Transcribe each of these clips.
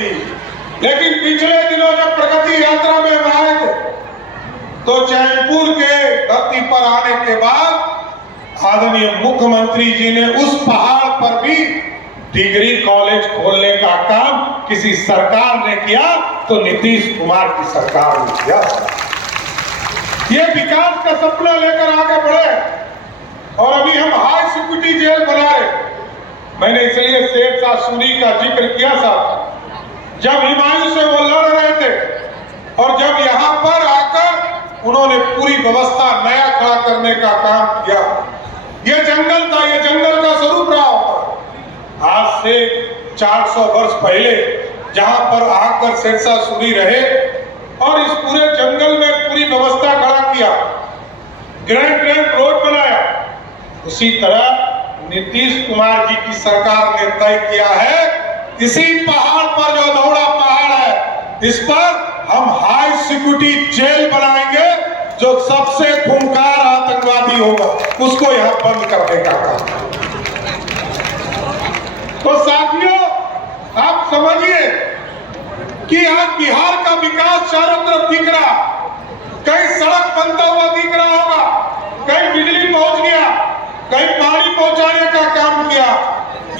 थी। लेकिन पिछले दिनों जब प्रगति यात्रा में हम आए थे तो चैनपुर के धरती पर आने के बाद आदरणीय मुख्यमंत्री जी ने उस पहाड़ पर भी डिग्री कॉलेज खोलने का काम किसी सरकार ने किया तो नीतीश कुमार की सरकार ने किया। ये विकास का सपना लेकर आगे बढ़े और अभी हम हाई सिक्योरिटी जेल बना रहे। मैंने इसलिए शेरशाह सूरी का जिक्र किया साहब, जब हुमायूं से वो लड़ रहे थे और जब यहाँ पर आकर उन्होंने पूरी व्यवस्था नया खड़ा करने का काम किया। ये जंगल था, ये जंगल का स्वरूप रहा होगा। आज से 400 वर्ष पहले जहां पर आकर शेरशाह सूरी रहे और इस पूरे जंगल में पूरी व्यवस्था खड़ा किया, ग्रैंड रोड बनाया, उसी तरह नीतीश कुमार जी की सरकार ने तय किया है इसी पहाड़ पर, जो दौड़ा पहाड़ है, इस पर हम हाई सिक्योरिटी जेल बनाएंगे। जो सबसे खूंखार आतंकवादी होगा उसको यहां बंद करने का काम। तो साथियों, आप समझिए कि आज बिहार का विकास चारों तरफ दिख रहा, कहीं सड़क बनता हुआ दिख रहा होगा, कहीं बिजली पहुंच गया, कहीं पानी पहुंचाने का काम किया।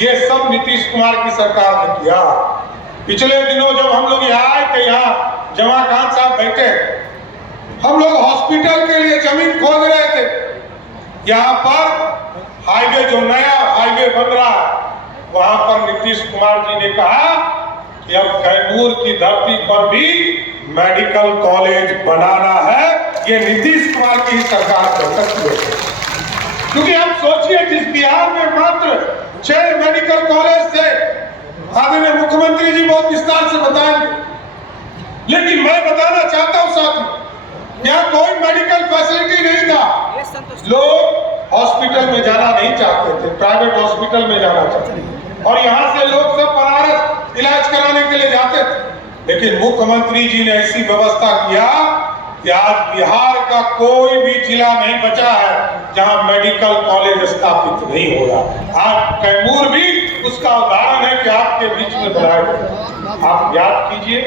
ये सब नीतीश कुमार की सरकार ने किया। पिछले दिनों जब हम लोग यहाँ आए थे, यहाँ जमा खान साहब बैठे, हम लोग हॉस्पिटल के लिए जमीन खोज रहे थे। यहाँ पर हाईवे, जो नया हाईवे बन रहा है, वहां पर नीतीश कुमार जी ने कहा कि अब कैमूर की धरती पर भी मेडिकल कॉलेज बनाना है। ये नीतीश कुमार की सरकार कर सकती है, क्योंकि आप सोचिए जिस बिहार में मात्र 6 मेडिकल कॉलेज थे, आदरणीय मुख्यमंत्री जी बहुत विस्तार से बताएंगे, लेकिन मैं बताना चाहता हूं साथियों, यहाँ कोई मेडिकल फैसिलिटी नहीं था। लोग हॉस्पिटल में जाना नहीं चाहते थे, प्राइवेट हॉस्पिटल में जाना चाहते थे, और यहाँ से लोग सब बनारस इलाज कराने के लिए जाते थे। लेकिन मुख्यमंत्री जी ने ऐसी व्यवस्था किया कि आज बिहार का कोई भी जिला नहीं बचा है जहां मेडिकल कॉलेज स्थापित नहीं हो रहा। आज कैमूर भी उसका उदाहरण है कि आपके बीच में बनाया गया। आप याद कीजिए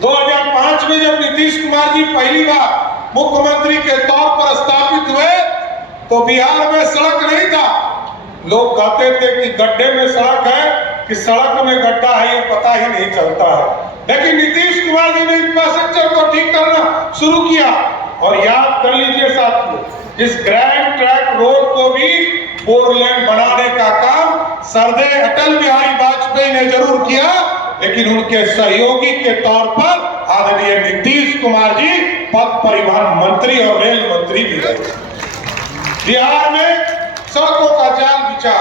2005 में जब नीतीश कुमार जी पहली बार मुख्यमंत्री के तौर पर स्थापित हुए तो बिहार में सड़क नहीं था। लोग कहते थे कि गड्ढे में सड़क है कि सड़क में गड्ढा है, ये पता ही नहीं चलता है। लेकिन नीतीश कुमार जी ने इंफ्रास्ट्रक्चर को ठीक करना शुरू किया। और याद कर लीजिए साथियों, इस ग्रैंड ट्रैक रोड को भी 4 लेन बनाने का काम सरदेय अटल बिहारी वाजपेयी ने जरूर किया, लेकिन उनके सहयोगी के तौर पर आदरणीय नीतीश कुमार जी पथ परिवहन मंत्री और रेल मंत्री भी रहे। बिहार में सड़कों का जाल बिछा,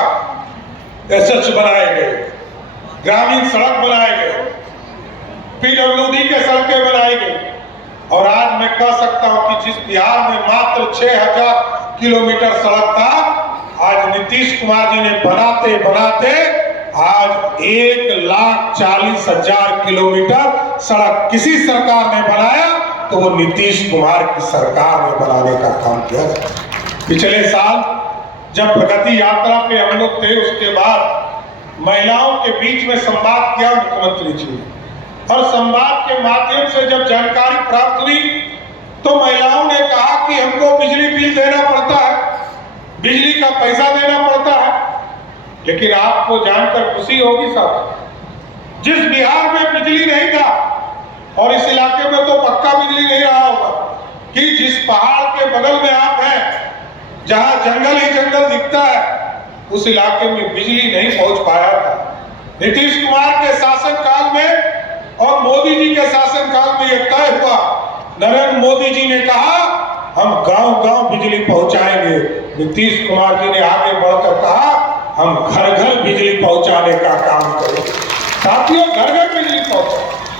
एसएच बनाए गए, ग्रामीण सड़क बनाए गए, पीडब्ल्यूडी के सड़कें बनाई गई। और आज मैं कह सकता हूं कि जिस बिहार में मात्र 6000 किलोमीटर सड़क था, आज नीतीश कुमार जी ने बनाते बनाते आज 1,40,000 किलोमीटर सड़क किसी सरकार ने बनाया तो वो नीतीश कुमार की सरकार ने बनाने का काम किया। पिछले साल जब प्रगति यात्रा पे हम लोग थे, उसके बाद महिलाओं के बीच में संवाद किया मुख्यमंत्री जी ने, और संवाद के माध्यम से जब जानकारी प्राप्त हुई तो महिलाओं ने कहा कि हमको बिजली बिल देना पड़ता है, बिजली का पैसा देना पड़ता है। लेकिन आपको जानकर खुशी होगी साहब, जिस बिहार में बिजली नहीं था, और इस इलाके में तो पक्का बिजली नहीं रहा होगा, कि जिस पहाड़ के बगल में आप हैं, जहां जंगल ही जंगल दिखता है, उस इलाके में बिजली नहीं पहुंच पाया था। नीतीश कुमार के शासनकाल में और मोदी जी के शासनकाल में यह तय हुआ, नरेंद्र मोदी जी ने कहा हम गांव-गांव बिजली पहुंचाएंगे। नीतीश कुमार जी ने आगे बढ़कर कहा हम घर घर बिजली पहुंचाने का काम करेंगे। साथियों, घर घर बिजली पहुंचा।